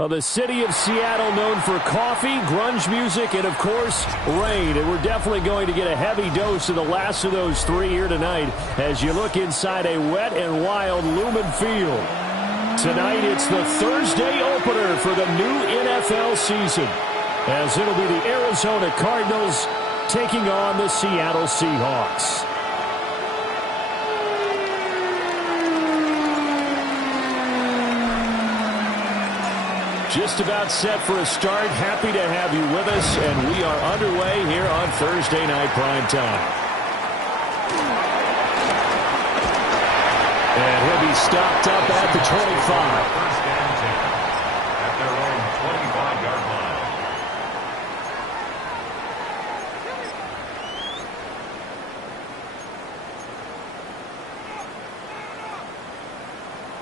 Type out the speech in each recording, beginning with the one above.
Well, the city of Seattle known for coffee, grunge music, and, of course, rain. And we're definitely going to get a heavy dose of the last of those three here tonight as you look inside a wet and wild Lumen Field. Tonight, it's the Thursday opener for the new NFL season, as it'll be the Arizona Cardinals taking on the Seattle Seahawks. Just about set for a start. Happy to have you with us, and we are underway here on Thursday Night Prime Time. And he'll be stopped up at the 25. First and 10 at their own 25-yard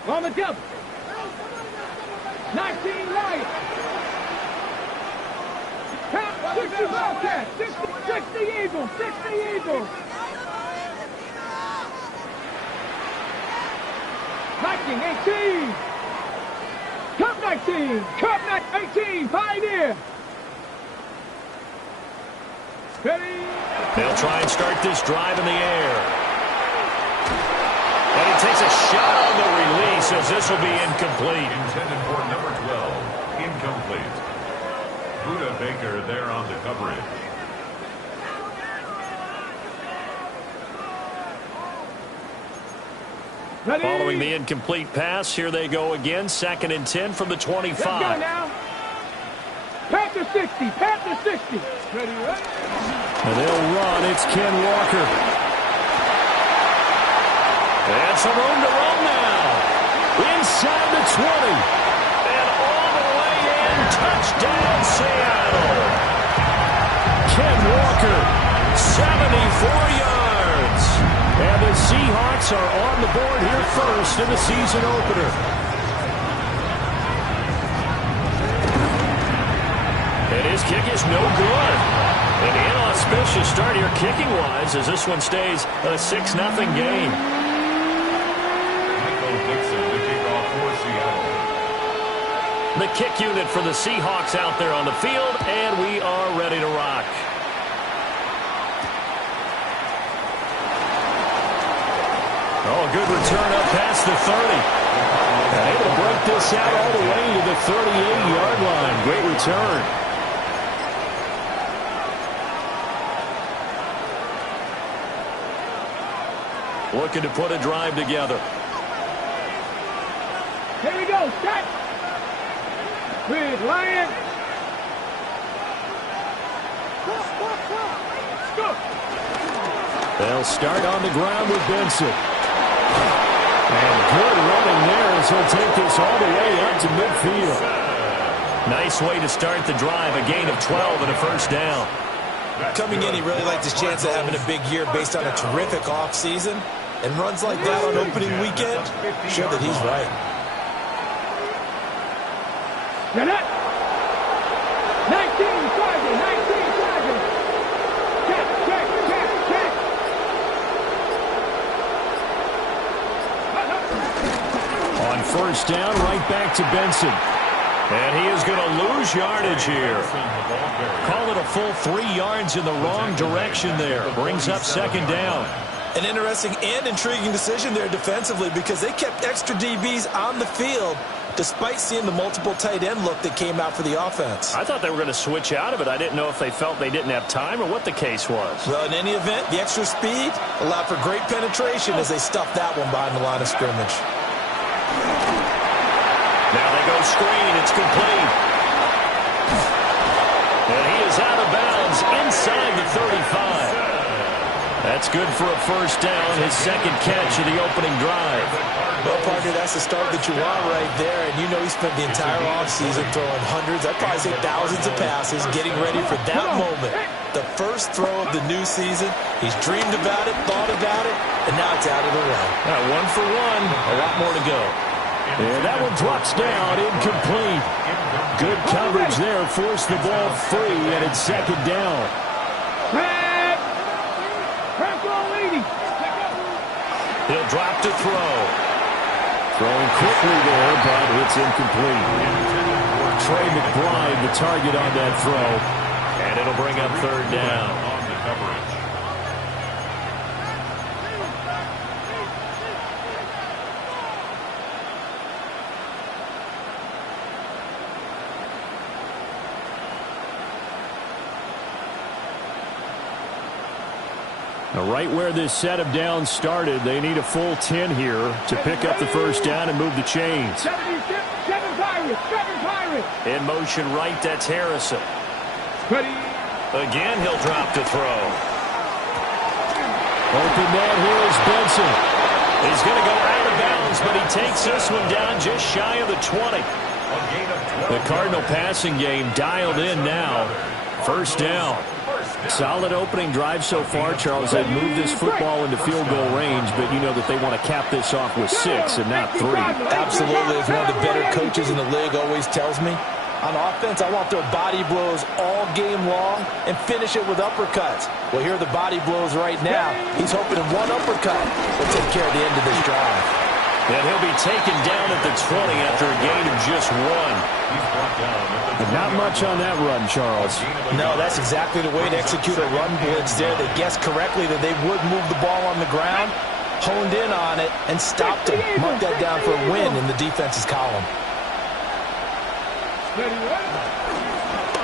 line. On the jump. 19 right. 60 Wildcat. 60 Eagles. 60 Eagles. 19, 18. Cup 19. Cup 18. Pioneer. Ready. They'll try and start this drive in the air. And he takes a shot on the release as this will be incomplete. Intended for number 12. Incomplete. Buda Baker there on the coverage. Ready. Following the incomplete pass, here they go again. 2nd and 10 from the 25. Let's go now. Panther 60. Panther 60. Ready, right? And they'll run. It's Ken Walker. And some room to run now. Inside the 20. And all the way in. Touchdown, Seattle. Ken Walker, 74 yards. And the Seahawks are on the board here first in the season opener. And his kick is no good. An inauspicious start here kicking-wise as this one stays a 6-0 game. The kick unit for the Seahawks out there on the field, and we are ready to rock. Oh, good return up past the 30. And able to break this out all the way to the 38-yard line. Great return. Looking to put a drive together. Here we go. Set. With Lion. Go. They'll start on the ground with Benson. And good running there as he'll take this all the way up to midfield. Nice way to start the drive. A gain of 12 and a first down. Coming in, he really liked his chance of having a big year based on a terrific offseason. And runs like that on opening weekend, sure that he's right. Get it. 19 Tiger. 19 Tiger. Check. On first down, right back to Benson. And he is going to lose yardage here. Call it a full 3 yards in the wrong direction there. Brings up 2nd down. An interesting and intriguing decision there defensively because they kept extra DBs on the field despite seeing the multiple tight end look that came out for the offense. I thought they were going to switch out of it. I didn't know if they felt they didn't have time or what the case was. Well, in any event, the extra speed allowed for great penetration as they stuffed that one behind the line of scrimmage. Now they go screen. It's complete. And he is out of bounds inside the 35. That's good for a first down, his 2nd catch of the opening drive. Well, partner, that's the start that you want right there. And you know he spent the entire offseason throwing hundreds, I'd probably say thousands of passes, getting ready for that moment. The first throw of the new season. He's dreamed about it, thought about it, and now it's out of the way. Now, 1 for 1, a lot more to go. And that one drops down, incomplete. Good coverage there, forced the ball free, and it's 2nd down. He'll drop to throw. Throwing quickly there, but it's incomplete. Trey McBride, the target on that throw. And it'll bring up third down. On the coverage. Now, right where this set of downs started, they need a full 10 here to pick up the first down and move the chains. Seven Pirates. In motion right, that's Harrison. Ready. Again, he'll drop to throw. Open man here is Benson. He's going to go out of bounds, but he takes this one down just shy of the 20. The Cardinal passing game dialed in now. First down. Solid opening drive so far, Charles. They've moved this football into field goal range, but you know that they want to cap this off with 6 and not 3. Absolutely. As one of the better coaches in the league always tells me, on offense, I want their body blows all game long and finish it with uppercuts. Well, here are the body blows right now. He's hoping one uppercut will take care of the end of this drive. And he'll be taken down at the 20 after a gain of just 1. But not much on that run, Charles. No, that's exactly the way to execute a run blitz there. They guessed correctly that they would move the ball on the ground, honed in on it, and stopped him. Mark that down for a win in the defense's column.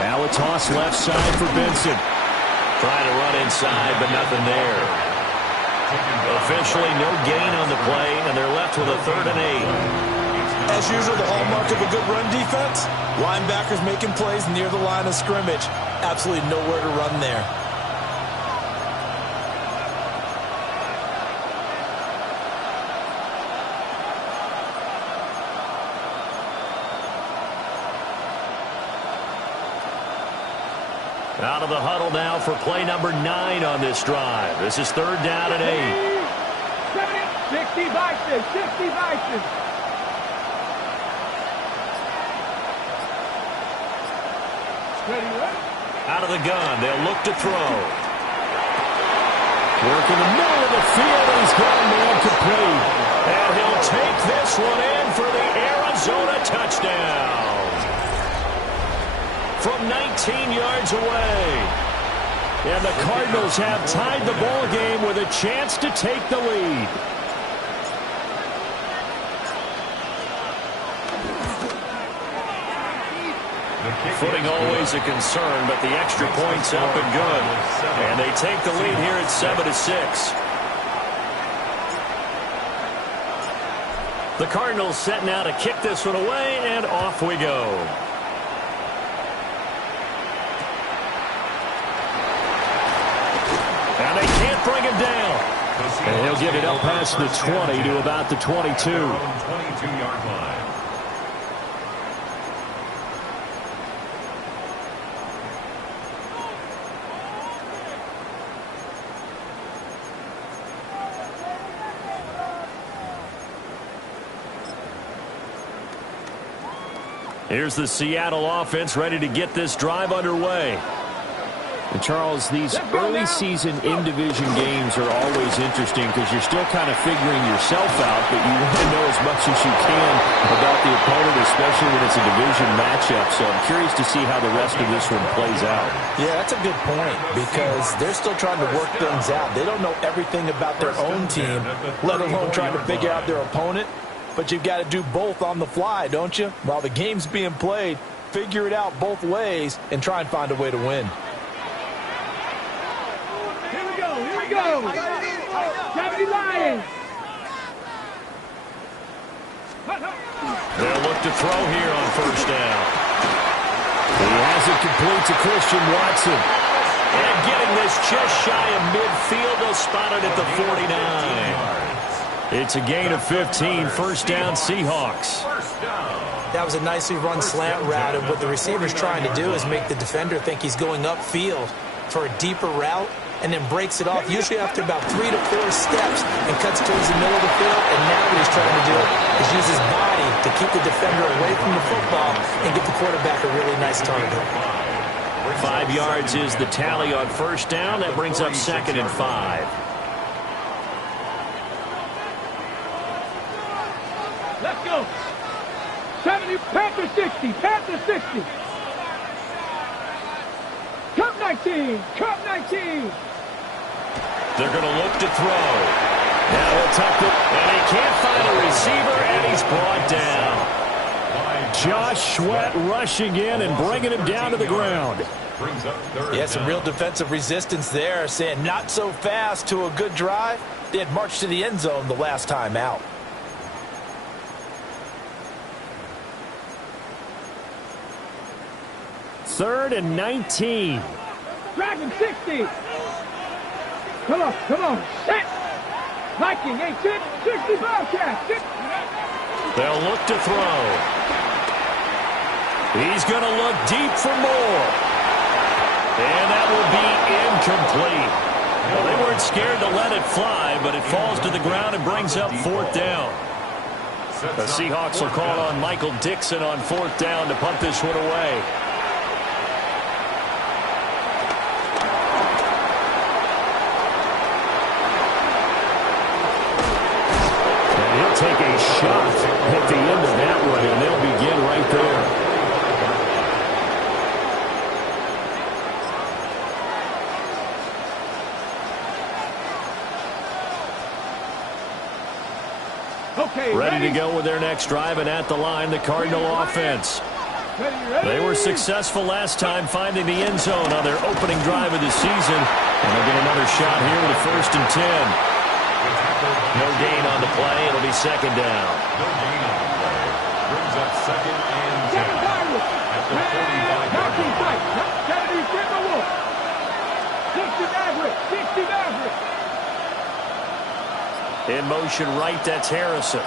Now a toss left side for Benson. Trying to run inside, but nothing there. Officially no gain on the play, and they're left with a 3rd and 8. As usual, the hallmark of a good run defense, linebackers making plays near the line of scrimmage. Absolutely nowhere to run there. Out of the huddle now for play number 9 on this drive. This is 3rd down and 8. 60 Vikings. Out of the gun, they'll look to throw. Work in the middle of the field, and he's got a man complete. And he'll take this one in for the Arizona touchdown. From 19 yards away. And the Cardinals have tied the ball game with a chance to take the lead. Footing always a concern, but the extra point's up and good. And they take the lead here at 7-6. The Cardinals set now to kick this one away, and off we go. And they can't bring him down. And he'll get it up past the 20 to about the 22. 22-yard line. Here's the Seattle offense ready to get this drive underway. And Charles, these early season in-division games are always interesting because you're still kind of figuring yourself out, but you want to know as much as you can about the opponent, especially when it's a division matchup. So I'm curious to see how the rest of this one plays out. Yeah, that's a good point because they're still trying to work things out. They don't know everything about their own team, let alone trying to figure out their opponent. But you've got to do both on the fly, don't you? While the game's being played, figure it out both ways and try and find a way to win. Here we go. 70 Lions. They'll look to throw here on first down. He has it complete to Christian Watson. And getting this just shy of midfield, they'll spot it at the 49. It's a gain of 15, first down Seahawks. That was a nicely run slant route, and what the receiver's trying to do is make the defender think he's going upfield for a deeper route, and then breaks it off, usually after about 3 to 4 steps, and cuts towards the middle of the field. And now what he's trying to do is use his body to keep the defender away from the football and get the quarterback a really nice target. 5 yards is the tally on first down. That brings up 2nd and 5. Let's go. 70, Panther 60, Panther 60. Cup 19, Cup 19. They're going to look to throw. Now he'll tuck it, and he can't find a receiver, and he's brought down. Josh Sweat rushing in and bringing him down to the ground. Yeah, some real defensive resistance there, saying not so fast to a good drive. They had marched to the end zone the last time out. Third and 19. Dragon 60. Come on, set. Viking 18, 60 Bobcat. They'll look to throw. He's going to look deep for more. And that will be incomplete. Well, they weren't scared to let it fly, but it falls to the ground and brings up fourth down. The Seahawks will call on Michael Dixon on fourth down to punt this one away. And he'll take a shot at the end of that one, and they'll begin right there. Ready to go with their next drive, and at the line, the Cardinal offense. They were successful last time finding the end zone on their opening drive of the season, and they'll get another shot here with a 1st and 10. No gain on the play. It'll be second down. No gain on the play. Brings up 2nd and 10. At the 45. 60 Maverick. In motion right, that's Harrison.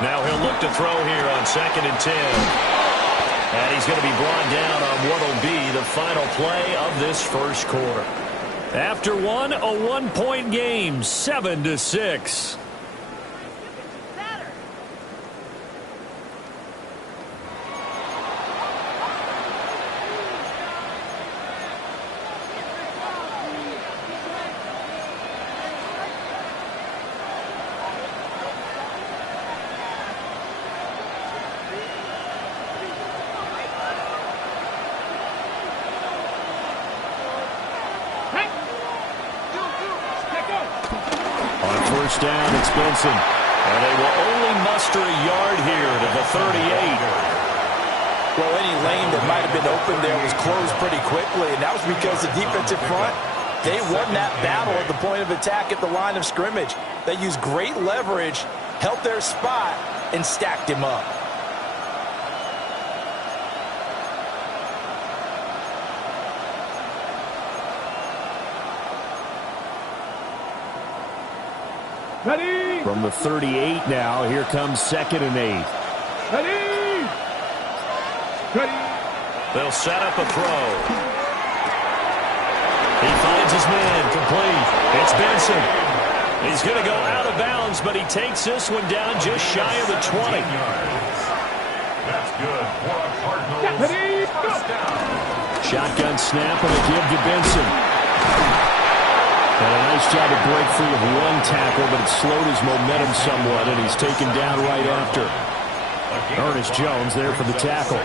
Now he'll look to throw here on 2nd and 10. And he's going to be brought down on what will be the final play of this first quarter. After one, a 1-point game, 7-6. Down, it's Benson. And they will only muster a yard here to the 38. Well, any lane that might have been open there was closed pretty quickly, and that was because the defensive front, they won that battle at the point of attack at the line of scrimmage. They used great leverage, held their spot, and stacked him up. Ready. From the 38 now, here comes 2nd and 8. Ready. They'll set up a throw. He finds his man, complete. It's Benson. He's going to go out of bounds, but he takes this one down just shy of the 20. That's good for a Cardinals touchdown. Shotgun snap and a give to Benson. And a nice job to break free of one tackle, but it slowed his momentum somewhat, and he's taken down right after. Ernest Jones there for the tackle.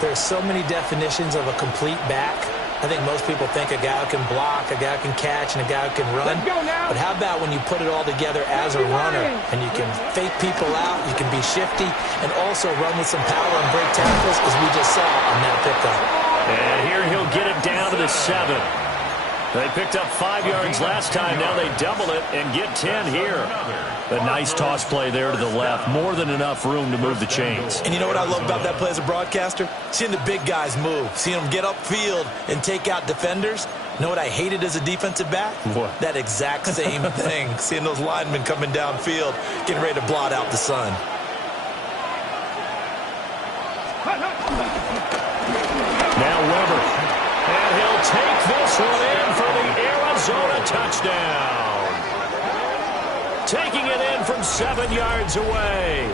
There's so many definitions of a complete back. I think most people think a guy who can block, a guy who can catch, and a guy who can run. But how about when you put it all together as a runner, and you can fake people out, you can be shifty, and also run with some power and break tackles, as we just saw on that pickup. And here he'll get it down to the 7. They picked up 5 yards last time. Now they double it and get 10 here. A nice toss play there to the left. More than enough room to move the chains. And you know what I love about that play as a broadcaster? Seeing the big guys move. Seeing them get upfield and take out defenders. You know what I hated as a defensive back? What? That exact same thing. Seeing those linemen coming downfield, getting ready to blot out the sun. Now Weber. And he'll take this one in for the Arizona touchdown. Taking it in from 7 yards away.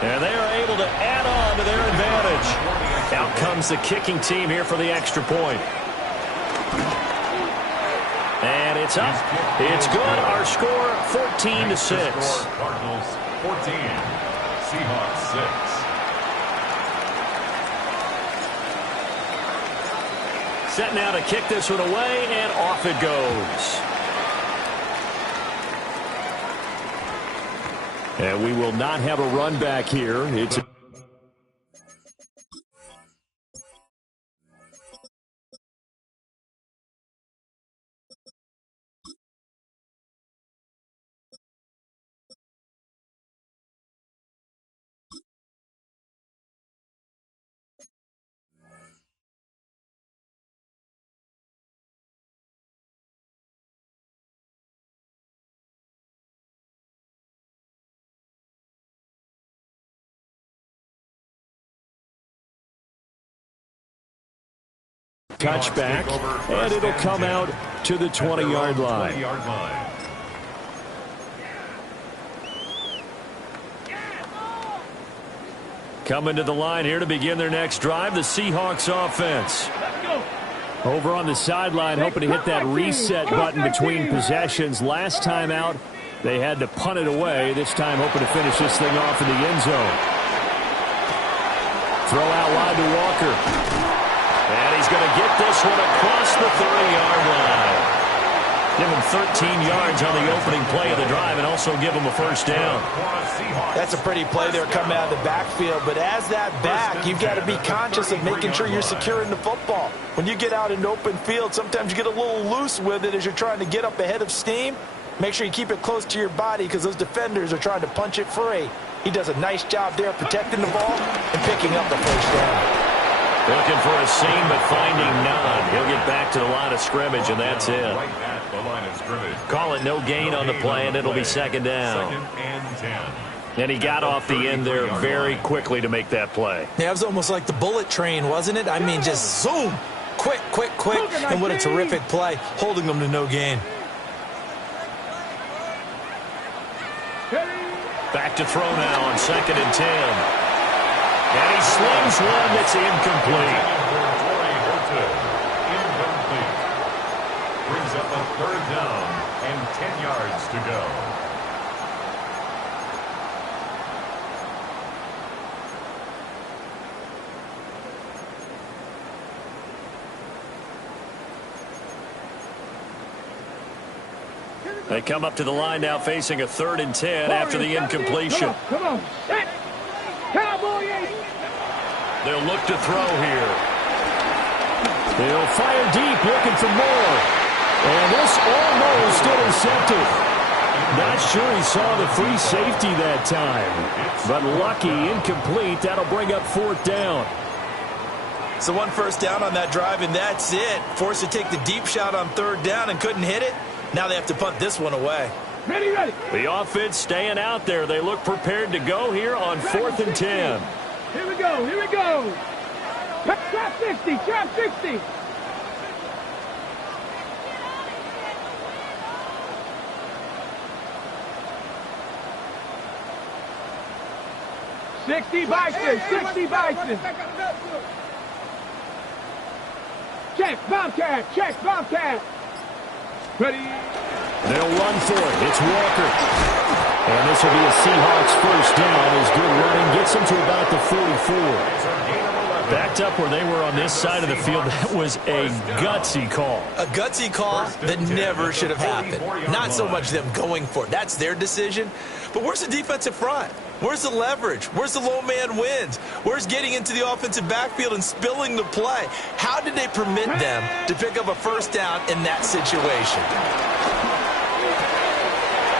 And they are able to add on to their advantage. Out comes the kicking team here for the extra point. And it's up. It's good. Our score, 14-6. Cardinals 14, Seahawks 6. Set now to kick this one away, and off it goes. And we will not have a run back here. It's touchback, and it'll come out to the 20-yard line. Coming to the line here to begin their next drive, the Seahawks offense. Over on the sideline, hoping to hit that reset button between possessions. Last time out, they had to punt it away. This time, hoping to finish this thing off in the end zone. Throw out wide to Walker. And he's going to get this one across the 30-yard line. Give him 13 yards on the opening play of the drive and also give him a first down. That's a pretty play there coming out of the backfield. But as that back, you've got to be conscious of making sure you're securing the football. When you get out in open field, sometimes you get a little loose with it as you're trying to get up ahead of steam. Make sure you keep it close to your body because those defenders are trying to punch it free. He does a nice job there protecting the ball and picking up the first down. Looking for a seam, but finding none. He'll get back to the line of scrimmage, and that's it. Call it no gain on the play, and it'll be second down. And he got off the end there very quickly to make that play. Yeah, it was almost like the bullet train, wasn't it? I mean, just zoom. Quick, quick, quick. And what a terrific play, holding them to no gain. Back to throw now on 2nd and 10. And he slings one that's incomplete. Incomplete. Brings up a 3rd down and 10 yards to go. They come up to the line now facing a 3rd and 10 after the incompletion. Come on. Cowboy 8. They'll look to throw here. They'll fire deep, looking for more. And this almost intercepted. Not sure he saw the free safety that time. But lucky, incomplete. That'll bring up 4th down. So 1 first down on that drive, and that's it. Forced to take the deep shot on 3rd down and couldn't hit it. Now they have to punt this one away. Ready. The offense staying out there. They look prepared to go here on 4th and 10. Here we go. Trap 60. Trap 60. Bison. Check, Bobcat. Ready. They'll run for it. It's Walker. And this will be a Seahawks first down. His good running gets him to about the 44. Backed up where they were on this side of the field. That was a gutsy call. A gutsy call that never should have happened. Not so much them going for it. That's their decision. But where's the defensive front? Where's the leverage? Where's the low man wins? Where's getting into the offensive backfield and spilling the play? How did they permit them to pick up a first down in that situation?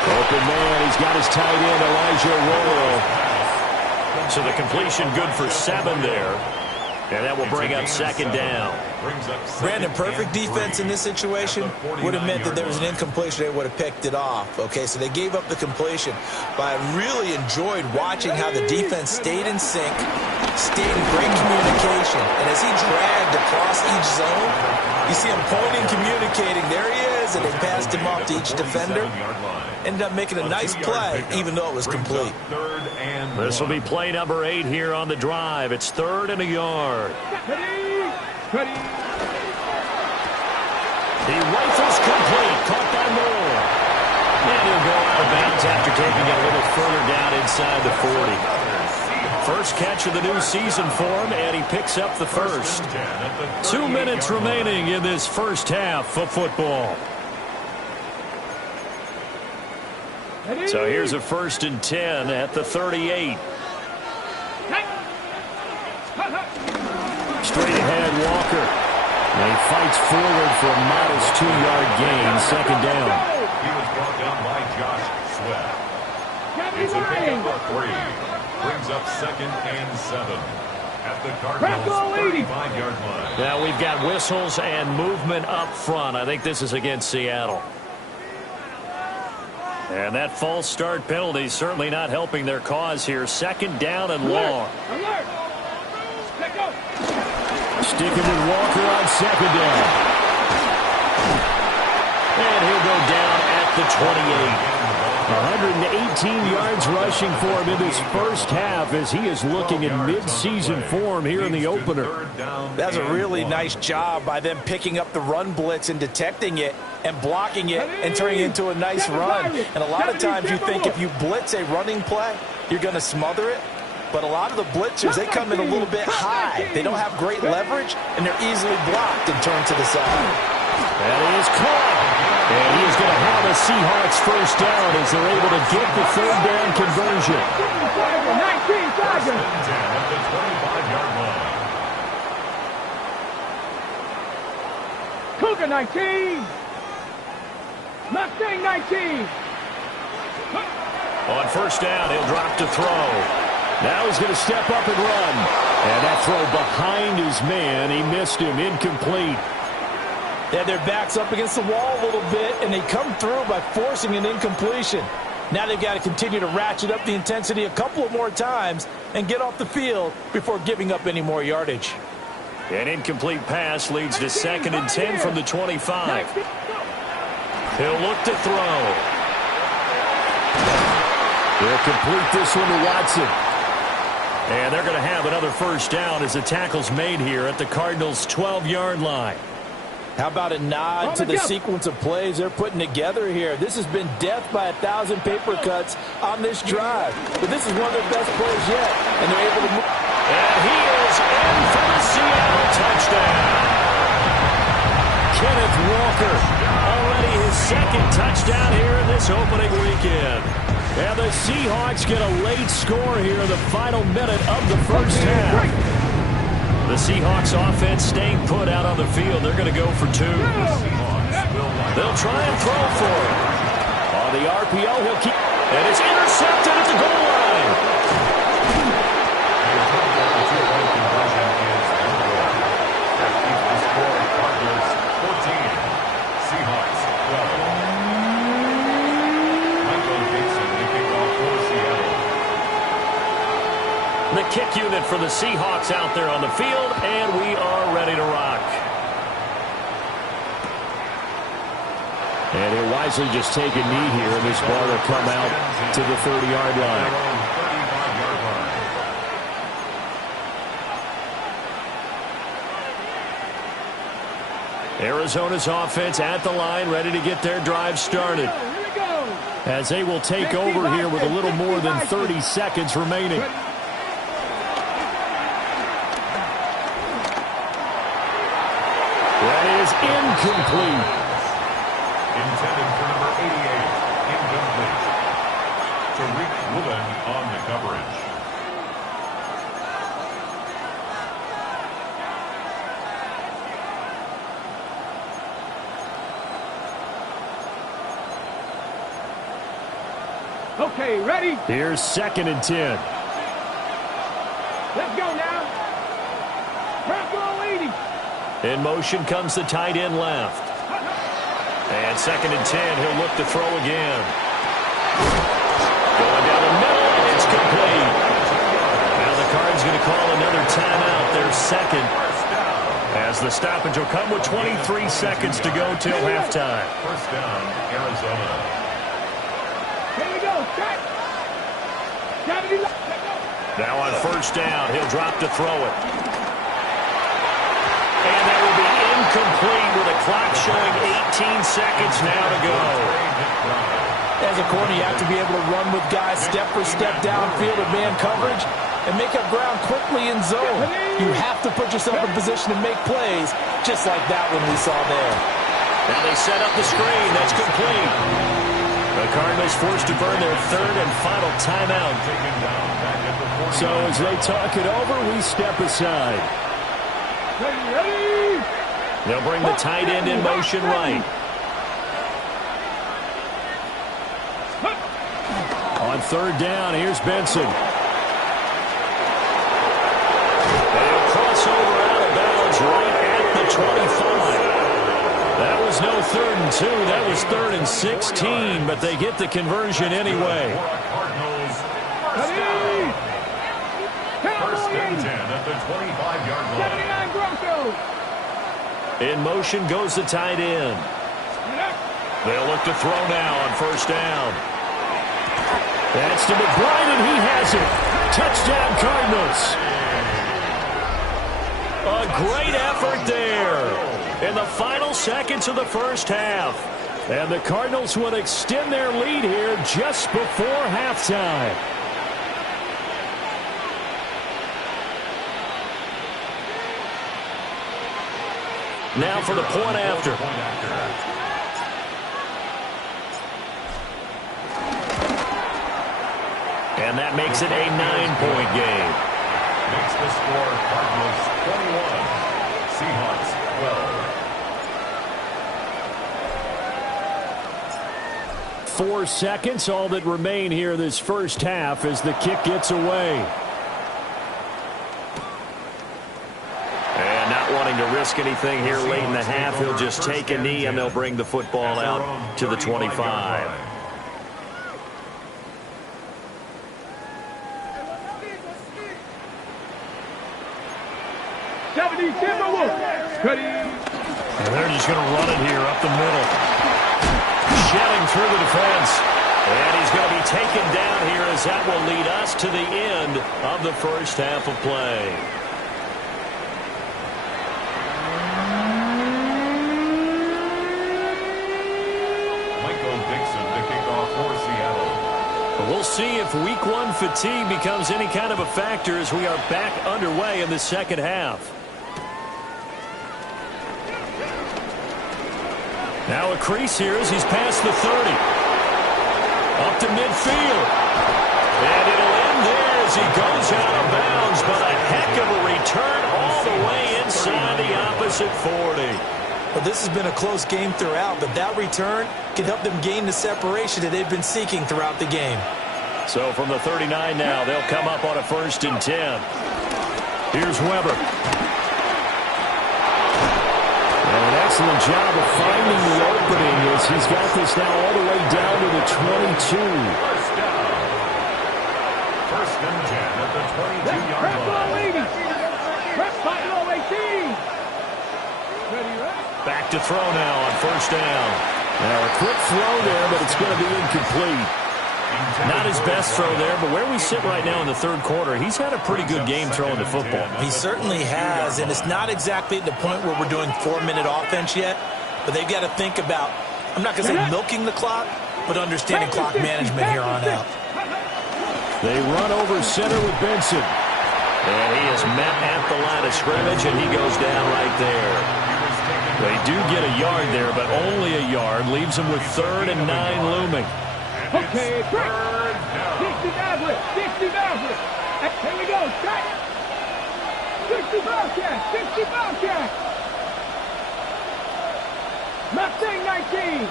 Open man, he's got his tight end, Elijah Royal. So the completion good for 7 there. And that will bring up 2nd down. Brandon, perfect defense in this situation would have meant that there was an incompletion. They would have picked it off. Okay, so they gave up the completion. But I really enjoyed watching how the defense stayed in sync, stayed in great communication. And as he dragged across each zone, you see him pointing, communicating. There he is, and they passed him off to each defender. Ended up making a nice play, even though it was complete. This will be play number 8 here on the drive. It's 3rd and a yard. Ready. He rifles complete. Caught by Moore. And he'll go out of bounds after taking it a little further down inside inside the 40. First catch of the new season for him, and he picks up the first. 2 minutes remaining in this first half of football. So here's a 1st and 10 at the 38. Straight ahead, Walker. And he fights forward for a modest 2-yard gain, 2nd down. He was brought down by Josh Sweat. It's a pickup of 3. Brings up 2nd and 7 at the Cardinals' 35-yard line. Now we've got whistles and movement up front. I think this is against Seattle. And that false start penalty certainly not helping their cause here. 2nd down and long. Sticking with Walker on 2nd down. And he'll go down at the 28. 118 yards rushing for him in this first half as he is looking in mid-season form here in the opener. That's a really nice job by them picking up the run blitz and detecting it and blocking it and turning it into a nice run. And a lot of times you think if you blitz a running play, you're going to smother it. But a lot of the blitzers, they come in a little bit high. They don't have great leverage, and they're easily blocked and turned to the side. That is caught. And he is going to have a Seahawks first down as they're able to get the 3rd down conversion. 19, Tiger. At the 25-yard line. Cougar 19. Mustang 19. On 1st down, he'll drop to throw. Now he's going to step up and run. And that throw behind his man, he missed him, incomplete. They had their backs up against the wall a little bit, and they come through by forcing an incompletion. Now they've got to continue to ratchet up the intensity a couple of more times and get off the field before giving up any more yardage. An incomplete pass leads to 2nd and 10 from the 25. He'll look to throw. They'll complete this one to Watson. And they're going to have another first down as the tackle's made here at the Cardinals' 12-yard line. How about a nod to the sequence of plays they're putting together here? This has been death by 1,000 paper cuts on this drive. But this is one of their best plays yet, and they're able to move. And he is in for the Seattle touchdown. Kenneth Walker, already his 2nd touchdown here in this opening weekend. And the Seahawks get a late score here in the final minute of the first half. The Seahawks offense staying put out on the field. They're going to go for 2. They'll try and throw for it. On the RPO, he'll keep. And it's intercepted at the goal line. The kick unit for the Seahawks out there on the field, and we are ready to rock. And he'll wisely just take a knee here, and this ball will come out to the 30-yard line. Arizona's offense at the line, ready to get their drive started. As they will take over here with a little more than 30 seconds remaining. That is incomplete. Intended for number 88. Incomplete. Tariq Woolen on the coverage. Okay, ready? Here's 2nd and 10. Let's go now. Purple 80. In motion comes the tight end left. And 2nd and 10, he'll look to throw again. Going down the middle, and it's complete. Now the Cards going to call another timeout, their 2nd. As the stoppage will come with 23 seconds to go till halftime. First down, Arizona. Here we go. Now on 1st down, he'll drop to throw it. And that will be incomplete with a clock showing 18 seconds now to go. As a corner, you have to be able to run with guys step for step downfield or man coverage and make up ground quickly in zone. You have to put yourself in position to make plays, just like that one we saw there. Now they set up the screen. That's complete. The Cardinals forced to burn their third and final timeout. So as they talk it over, we step aside. They'll bring the tight end in motion right. On third down, here's Benson. They'll cross over out of bounds right at the 25. That was no 3rd and 2. That was 3rd and 16, but they get the conversion anyway. First and 10 at the 25-yard line. In motion goes the tight end. They'll look to throw now on first down. That's to McBride, and he has it. Touchdown, Cardinals. A great effort there in the final seconds of the first half. And the Cardinals will extend their lead here just before halftime. Now for the point after. And that makes it a 9-point game. Makes the score Cardinals 21, Seahawks 12. 4 seconds, all that remain here this first half as the kick gets away. And not wanting to risk anything here late in the half, he'll just take a knee and they'll bring the football out to the 25. And they're just going to run it here up the middle. Shedding through the defense. And he's going to be taken down here as that will lead us to the end of the first half of play. We'll see if week 1 fatigue becomes any kind of a factor as we are back underway in the second half. Now a crease here as he's past the 30. Up to midfield. And it'll end there as he goes out of bounds, but a heck of a return all the way inside the opposite 40. Well, this has been a close game throughout, but that return can help them gain the separation that they've been seeking throughout the game. So from the 39 now, they'll come up on a 1st and 10. Here's Weber. And an excellent job of finding the opening as he's got this now all the way down to the 22. First down. 1st and 10 at the 22-yard line. Back to throw now on 1st down. Now a quick throw there, but it's going to be incomplete. Not his best throw there, but where we sit right now in the 3rd quarter, he's had a pretty good game throwing the football. He certainly has, and it's not exactly at the point where we're doing 4-minute offense yet, but they've got to think about, I'm not going to say milking the clock, but understanding clock management here on out. They run over center with Benson. And he is met at the line of scrimmage, and he goes down right there. They do get a yard there, but only a yard. Leaves them with 3rd and 9 looming. Okay, break. 60 Baslet. 60 Baslet. Here we go. Cut. 60 Bobcat. 60 Bobcat. Mustang 19.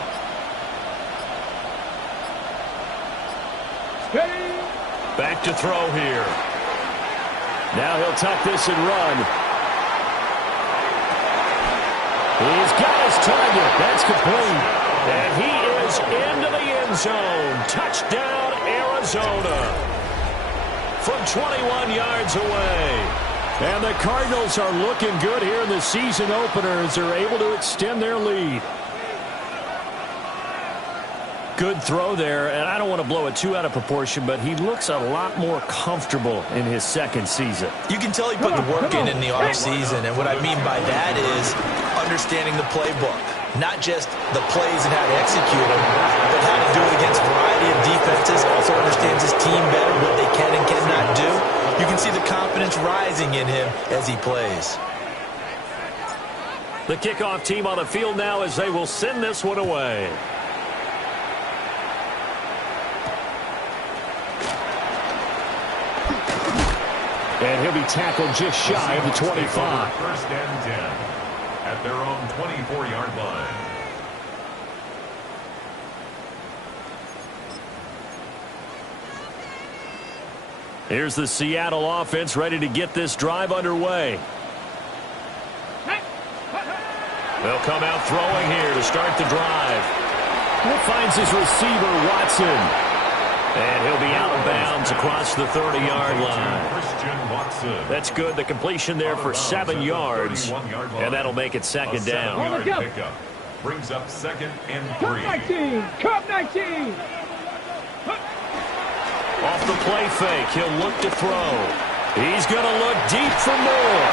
Steady. Back to throw here. Now he'll tuck this and run. He's got his target. That's complete. And he is into the end zone. Touchdown, Arizona. From 21 yards away. And the Cardinals are looking good here in the season opener as they're able to extend their lead. Good throw there, and I don't want to blow it too out of proportion, but he looks a lot more comfortable in his 2nd season. You can tell he put the work in the offseason, and what I mean by that is understanding the playbook. not just the plays and how to execute them, but how to do it against a variety of defenses. Also understands his team better, what they can and cannot do. You can see the confidence rising in him as he plays. The kickoff team on the field now as they will send this one away. And he'll be tackled just shy of the 25. First and 10 at their own 24-yard line. Here's the Seattle offense ready to get this drive underway. They'll come out throwing here to start the drive. He finds his receiver, Watson. And he'll be out of bounds across the 30-yard line. That's good. The completion there for 7 yards. And that'll make it second down. Pickup brings up second and 3. Cup 19! Cup 19! Off the play fake, he'll look to throw. He's going to look deep for more.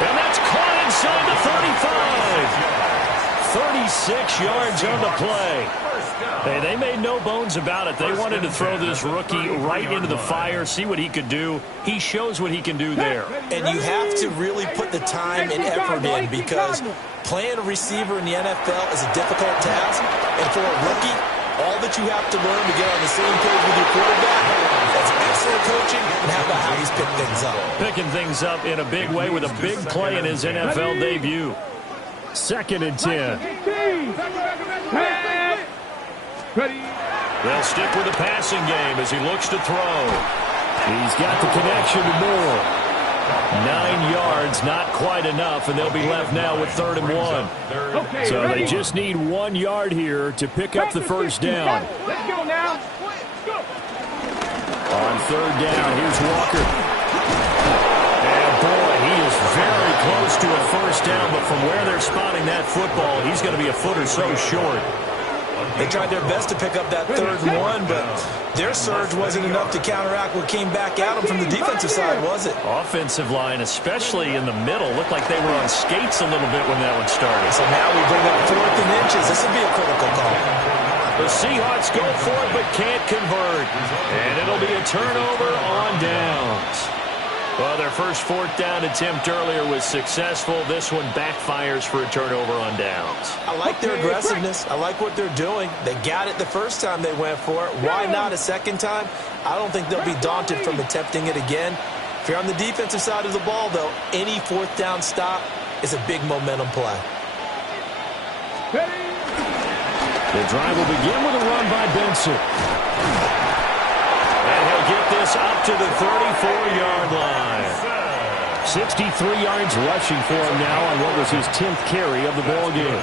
And that's caught inside the 35. 36 yards on the play. Hey, they made no bones about it. They wanted to throw this rookie right into the fire, see what he could do. He shows what he can do there. And you have to really put the time and effort in, because playing a receiver in the NFL is a difficult task. And for a rookie, all that you have to learn to get on the same page with your quarterback, that's excellent coaching, and how about how he's picked things up. Picking things up in a big way with a big play in his NFL debut. Second and 10. They'll stick with the passing game as he looks to throw. He's got the connection to Moore. 9 yards, not quite enough, and they'll be left now with 3rd and 1. So they just need 1 yard here to pick up the first down. Let's go now. On 3rd down, here's Walker. And boy, he is very close to a first down, but from where they're spotting that football, he's going to be a foot or so short. They tried their best to pick up that 3rd and 1, but their surge wasn't enough to counteract what came back at them from the defensive side, was it? Offensive line, especially in the middle, looked like they were on skates a little bit when that one started. So now we bring up 4th and inches. This would be a critical call. The Seahawks go for it but can't convert. And it'll be a turnover on downs. Well, their first 4th down attempt earlier was successful. This one backfires for a turnover on downs. I like their aggressiveness. I like what they're doing. They got it the first time they went for it. Why not a second time? I don't think they'll be daunted from attempting it again. If you're on the defensive side of the ball, though, any 4th down stop is a big momentum play. The drive will begin with a run by Benson. And he'll get this up to the 34-yard line. 63 yards rushing for him now on what was his 10th carry of the ball game.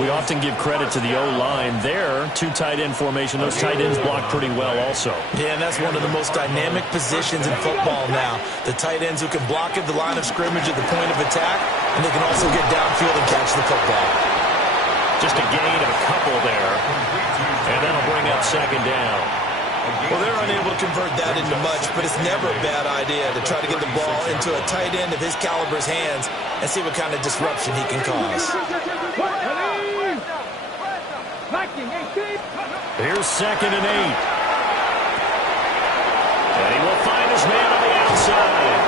We often give credit to the O-line there. 2 tight end formation. Those tight ends block pretty well also. Yeah, and that's one of the most dynamic positions in football now. The tight ends who can block at the line of scrimmage at the point of attack, and they can also get downfield and catch the football. Just a gain of a couple there. And that'll bring up second down. Well, they're unable to convert that into much, but it's never a bad idea to try to get the ball into a tight end of his caliber's hands and see what kind of disruption he can cause. Here's 2nd and 8. And he will find his man on the outside.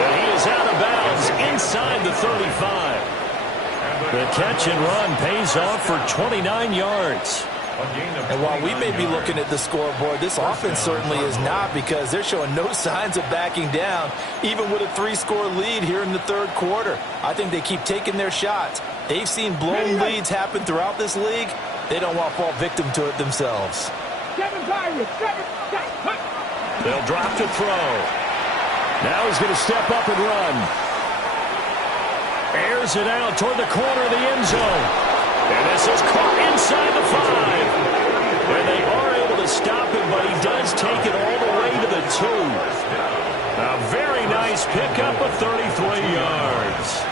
And he is out of bounds inside the 35. The catch and run pays off for 29 yards. And while we may be looking at the scoreboard, this offense certainly is not, because they're showing no signs of backing down, even with a 3-score lead here in the 3rd quarter. I think they keep taking their shots. They've seen blown leads happen throughout this league. They don't want to fall victim to it themselves. They'll drop to throw. Now he's going to step up and run. Airs it out toward the corner of the end zone. And this is caught inside the 5. And they are able to stop him, but he does take it all the way to the 2. A very nice pickup of 33 yards.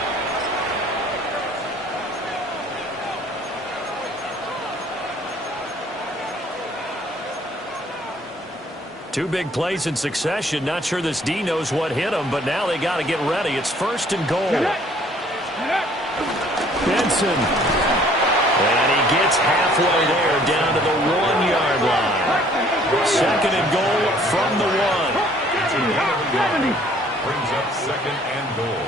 Two big plays in succession. Not sure this D knows what hit him, but now they got to get ready. It's 1st and goal. Benson. And he gets halfway there, down to the 1-yard line. Second and goal from the 1. Brings up second and goal.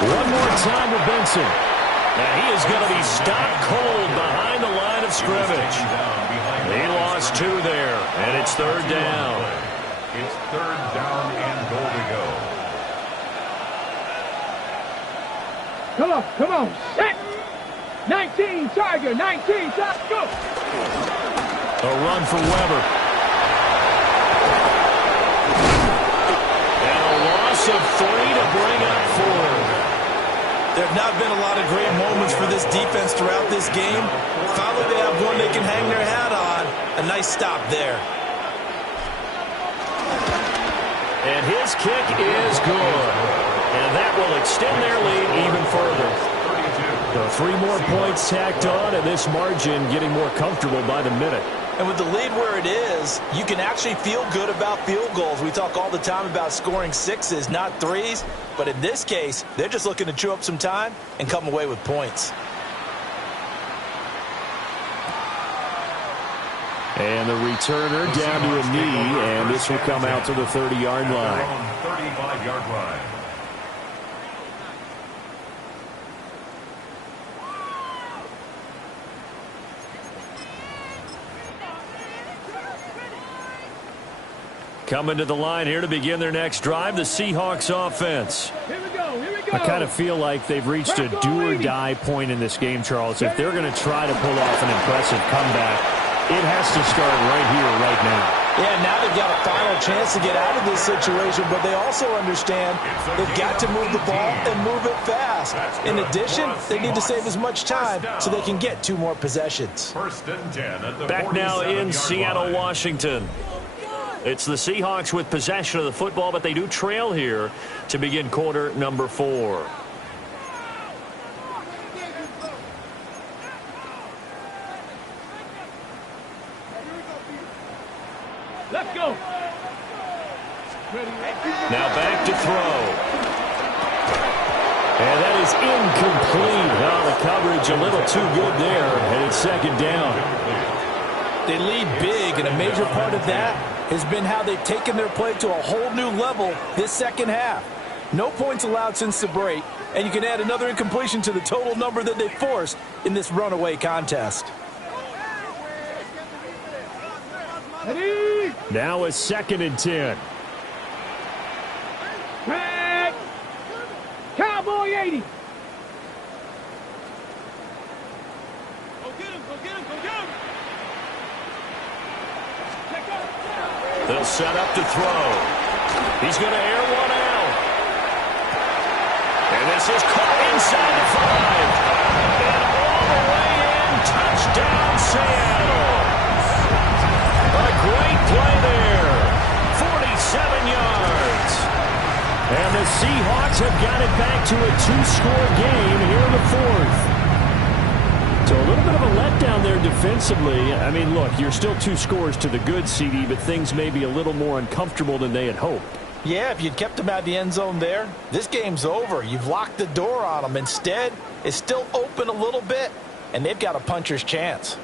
One more time with Benson. Now he is going to be stopped cold behind the line of scrimmage. He lost 2 there, and it's third down. It's third down and goal to go. Come on, set. 19, Tiger, 19, Tiger, go. A run for Weber. And a loss of 3 to bring up 4. There have not been a lot of great moments for this defense throughout this game. Finally, they have one they can hang their hat on. A nice stop there. And his kick is good. And that will extend their lead even further. So 3 more points tacked on, and this margin getting more comfortable by the minute. And with the lead where it is, you can actually feel good about field goals. We talk all the time about scoring 6s, not 3s. But in this case, they're just looking to chew up some time and come away with points. And the returner down to a knee, and this will come out to the 30-yard line. 35-yard line. Coming to the line here to begin their next drive, the Seahawks offense. Here we go, here we go. I kind of feel like they've reached a do-or-die point in this game, Charles. If they're going to try to pull off an impressive comeback, it has to start right here, right now. Yeah, now they've got a final chance to get out of this situation, but they also understand they've got to move the ball and move it fast. In addition, they need to save as much time so they can get 2 more possessions. First and 10 at the Back now in 47-yard Seattle, line. Washington. It's the Seahawks with possession of the football, but they do trail here to begin quarter number 4. Let's go. Now back to throw. And that is incomplete. Oh, the coverage a little too good there, and it's second down. They lead big, and a major part of that has been how they've taken their play to a whole new level this second half. No points allowed since the break, and you can add another incompletion to the total number that they forced in this runaway contest. Ready? Now a second and 10. Back. Cowboy 80. Go get him, go get him, go get him. They'll set up to throw. He's going to air one out. And this is caught inside the 5. And all the way in, touchdown Seattle. A great play there. 47 yards. And the Seahawks have got it back to a 2-score game here in the 4th. So a little bit of a letdown there defensively. I mean, look, you're still 2 scores to the good, CD, but things may be a little more uncomfortable than they had hoped. Yeah, if you'd kept them out of the end zone there, this game's over. You've locked the door on them. Instead, it's still open a little bit, and they've got a puncher's chance.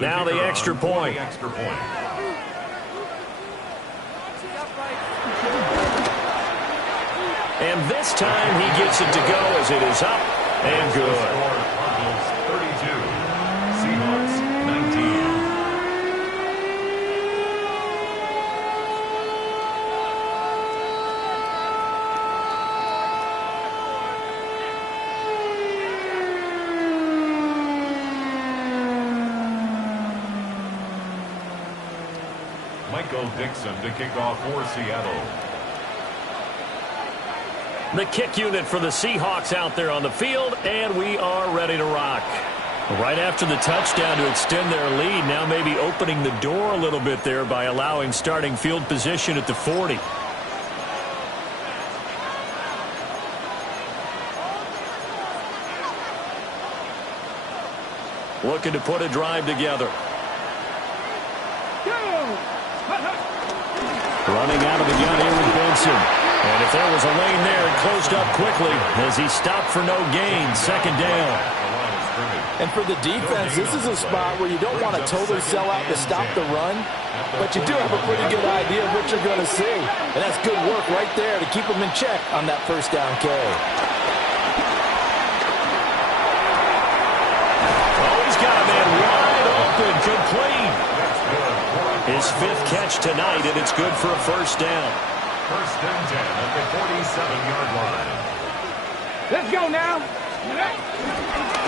Now the extra point. And this time he gets it to go as it is up and good. Cardinals 32, Seahawks 19. Michael Dixon to kick off for Seattle. The kick unit for the Seahawks out there on the field, and we are ready to rock. Right after the touchdown to extend their lead, now maybe opening the door a little bit there by allowing starting field position at the 40. looking to put a drive together. Running out of the gun here with Benson. And if there was a lane there, it closed up quickly as he stopped for no gain. Second down. And for the defense, this is a spot where you don't want to totally sell out to stop the run, but you do have a pretty good idea of what you're going to see. And that's good work right there to keep them in check on that first down carry. Oh, he's got a man wide open, complete. His fifth catch tonight, and it's good for a first down. First and 10 at the 47-yard line. Let's go now.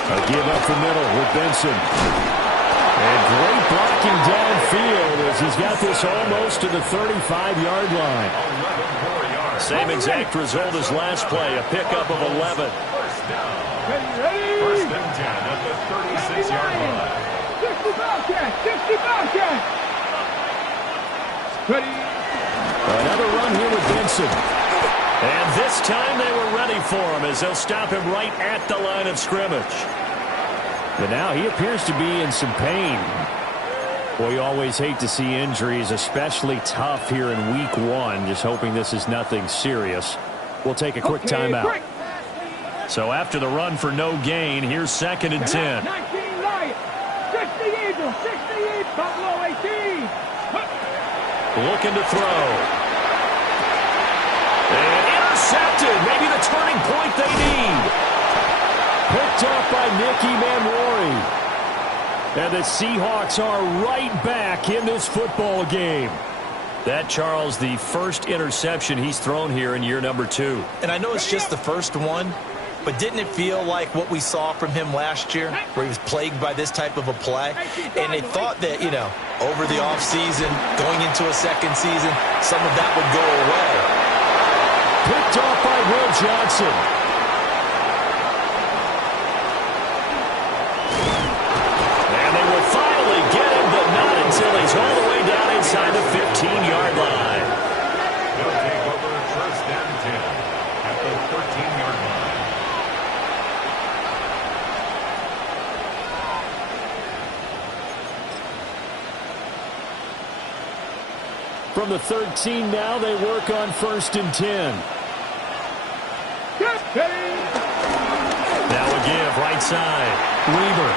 A give up the middle with Benson. And great blocking downfield as he's got this almost to the 35-yard line. 11 more yards. Same exact result as last play, a pickup of 11. First down. Ready? First and 10 at the 36-yard line. 60 Bobcats. 60 Bobcats. Ready? Another run here with Benson. And this time they were ready for him as they'll stop him right at the line of scrimmage. But now he appears to be in some pain. Boy, you always hate to see injuries, especially tough here in week one. Just hoping this is nothing serious. We'll take a quick timeout. So after the run for no gain, here's second and 10. 19 Lions. 60 Eagles. 68 Buffalo 18. Looking to throw. And intercepted. Maybe the turning point they need. Picked up by Nicky Manwari. And the Seahawks are right back in this football game. That, Charles, the first interception he's thrown here in year number 2. And I know it's just the first one, but didn't it feel like what we saw from him last year, where he was plagued by this type of a play? And they thought that, you know, over the offseason, going into a second season, some of that would go away. Picked off by Will Johnson. And they will finally get him, but not until he's all the way down inside the 15-yard line. They'll take over first and 10 at the 13-yard line. From the 13 now, they work on first and 10. Now a give, right side. Weaver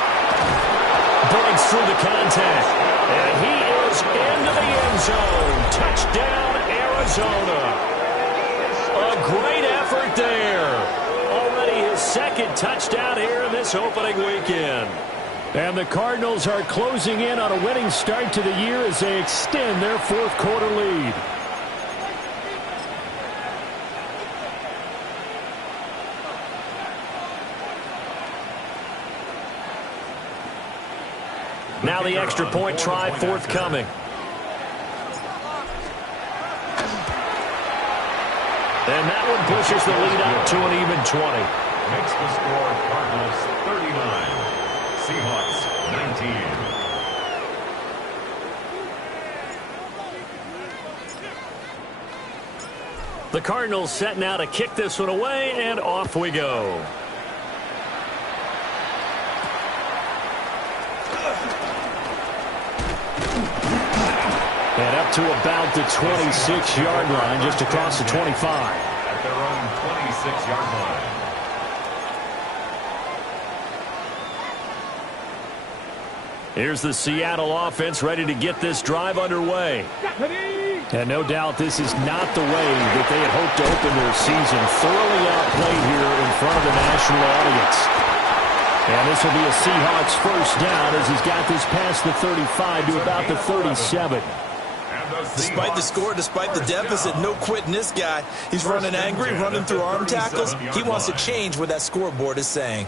breaks through the contact. And he is into the end zone. Touchdown, Arizona. A great effort there. Already his second touchdown here in this opening weekend. And the Cardinals are closing in on a winning start to the year as they extend their fourth quarter lead. Now the extra point try forthcoming. And that one pushes the lead up to an even 20. Makes the score Cardinals 39. Seahawks 19. The Cardinals setting out to kick this one away, and off we go. And up to about the 26-yard line, just across the 25. At their own 26-yard line. Here's the Seattle offense ready to get this drive underway. And no doubt this is not the way that they had hoped to open their season. Thoroughly outplayed here in front of the national audience. And this will be a Seahawks first down as he's got this past the 35 to about the 37. Despite the score, despite the deficit, no quitting this guy. He's running angry, running through arm tackles. He wants to change what that scoreboard is saying.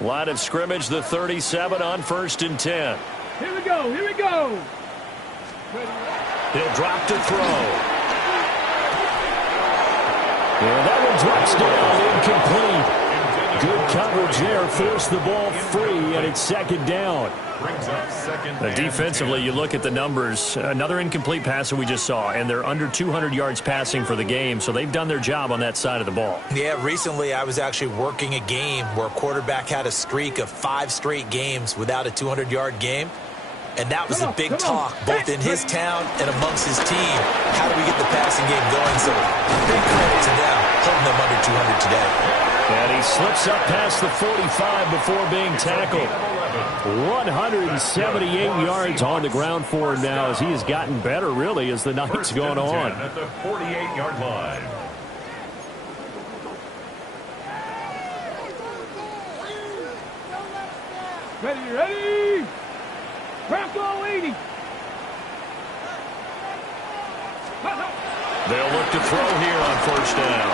Line of scrimmage, the 37 on first and 10. Here we go. Here we go. He'll drop to throw. And that one drops down incomplete. Good coverage there. Forced the ball free and it's second down. Brings up second and Defensively, 10. you look at the numbers. Another incomplete pass that we just saw, and they're under 200 yards passing for the game, so they've done their job on that side of the ball. Yeah, recently I was actually working a game where a quarterback had a streak of 5 straight games without a 200-yard game. And that was a big talk, both in his town and amongst his team. How do we get the passing game going? So big credit to them, holding them under 200 today. And he slips up past the 45 before being tackled. 178 yards on the ground for him now as he has gotten better, really, as the night's gone on. At the 48-yard line. Ready. Bronco 80. They'll look to throw here on first down.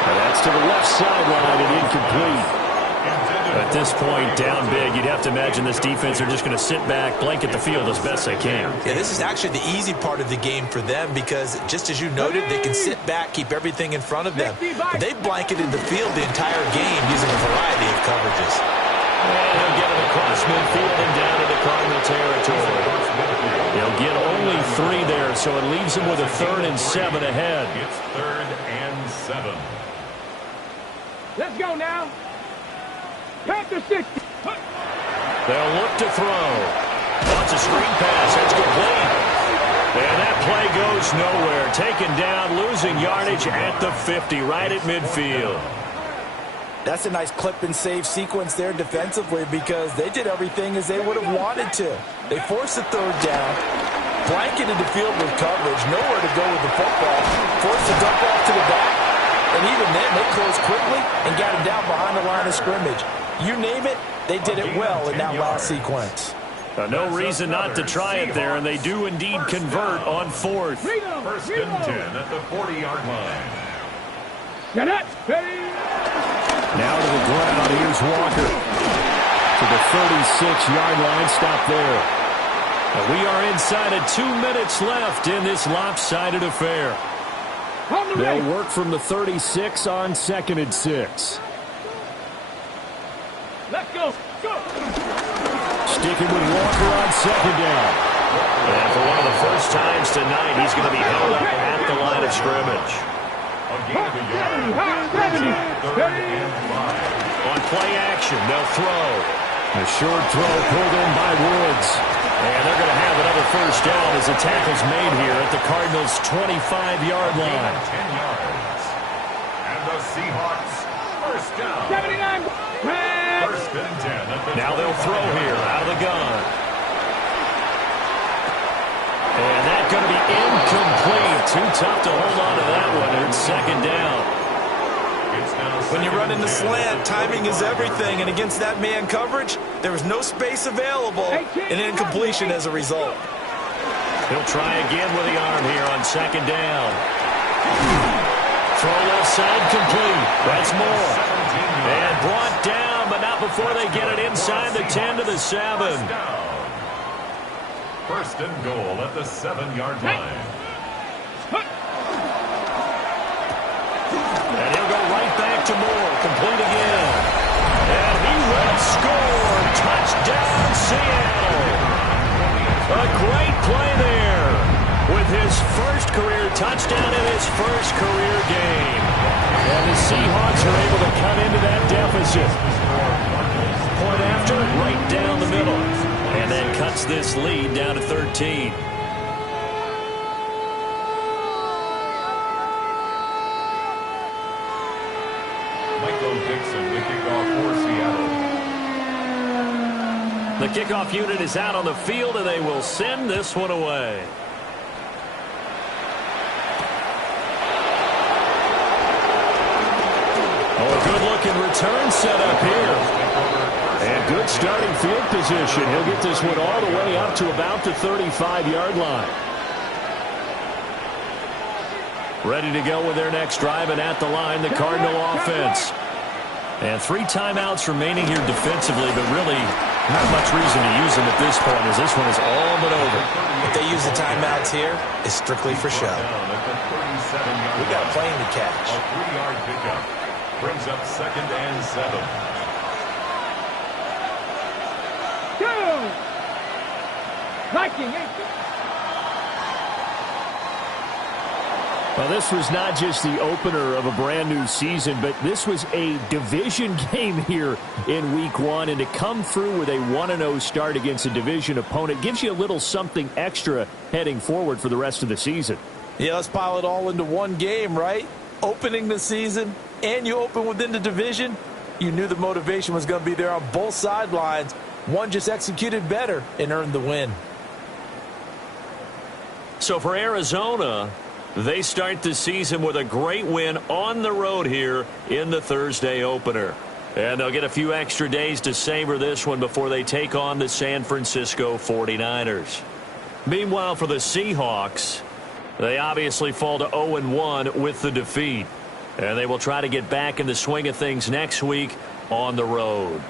And that's to the left sideline and incomplete. At this point, down big, you'd have to imagine this defense are just going to sit back, blanket the field as best they can. Yeah, this is actually the easy part of the game for them because, just as you noted, they can sit back, keep everything in front of them. But they've blanketed the field the entire game using a variety of coverages. And he'll get it across midfield and down into Cardinal territory. They'll get only 3 there, so it leaves them with a 3rd and 7 ahead. It's 3rd and 7. Let's go now. Panther 60. They'll look to throw. Wants a screen pass. That's complete. And that play goes nowhere. Taken down, losing yardage at the 50, right at midfield. That's a nice clip and save sequence there defensively because they did everything as they would have wanted to. They forced the 3rd down, blanketed the field with coverage, nowhere to go with the football, forced the dump off to the back, and even then they closed quickly and got him down behind the line of scrimmage. You name it, they did it well in that last sequence. No reason not to try it there, and they do indeed convert on 4th. First and 10 at the 40-yard line. Get up. Ready. Now to the ground. Here's Walker to the 36-yard line. Stop there. And we are inside of 2 minutes left in this lopsided affair. They'll work from the 36 on 2nd and 6. Let's go. Go. Sticking with Walker on 2nd down. And for one of the first times tonight, he's going to be held up at the line of scrimmage. A gain of a yard. 3rd and 5. On play action, they'll throw. A short throw pulled in by Woods. And they're going to have another first down as the tackle's made here at the Cardinals' 25-yard line. 10 yards. And the Seahawks first down. 79. First and 10 at the Now they'll throw here out of the gun. And that's going to be incomplete. Too tough to hold on to that one. It's 2nd down. When you run in the slant, timing is everything, and against that man coverage, there was no space available, and incompletion as a result. He'll try again with the arm here on 2nd down. Throw left side complete. That's more. And brought down, but not before they get it inside the 10 to the 7. First and goal at the 7-yard line. And he'll go right back to Moore. Complete again. And he will score. Touchdown, Seattle. A great play there with his first career touchdown in his first career game. And the Seahawks are able to cut into that deficit. Point after, right down the middle. And that cuts this lead down to 13. Dixon, the kickoff for Seattle. The kickoff unit is out on the field, and they will send this one away. Oh, a good-looking return set up here. And good starting field position. He'll get this one all the way up to about the 35-yard line. Ready to go with their next drive, and at the line, the Cardinal offense. And 3 timeouts remaining here defensively, but really not much reason to use them at this point as this one is all but over. If they use the timeouts here, it's strictly for show. We got a plane to catch. A 3-yard pickup brings up 2nd and 7. Viking, Well, this was not just the opener of a brand-new season, but this was a division game here in Week 1. And to come through with a 1-0 start against a division opponent gives you a little something extra heading forward for the rest of the season. Yeah, let's pile it all into one game, right? Opening the season, and you open within the division. You knew the motivation was going to be there on both sidelines. One just executed better and earned the win. So for Arizona, they start the season with a great win on the road here in the Thursday opener. And they'll get a few extra days to savor this one before they take on the San Francisco 49ers. Meanwhile, for the Seahawks, they obviously fall to 0-1 with the defeat. And they will try to get back in the swing of things next week on the road.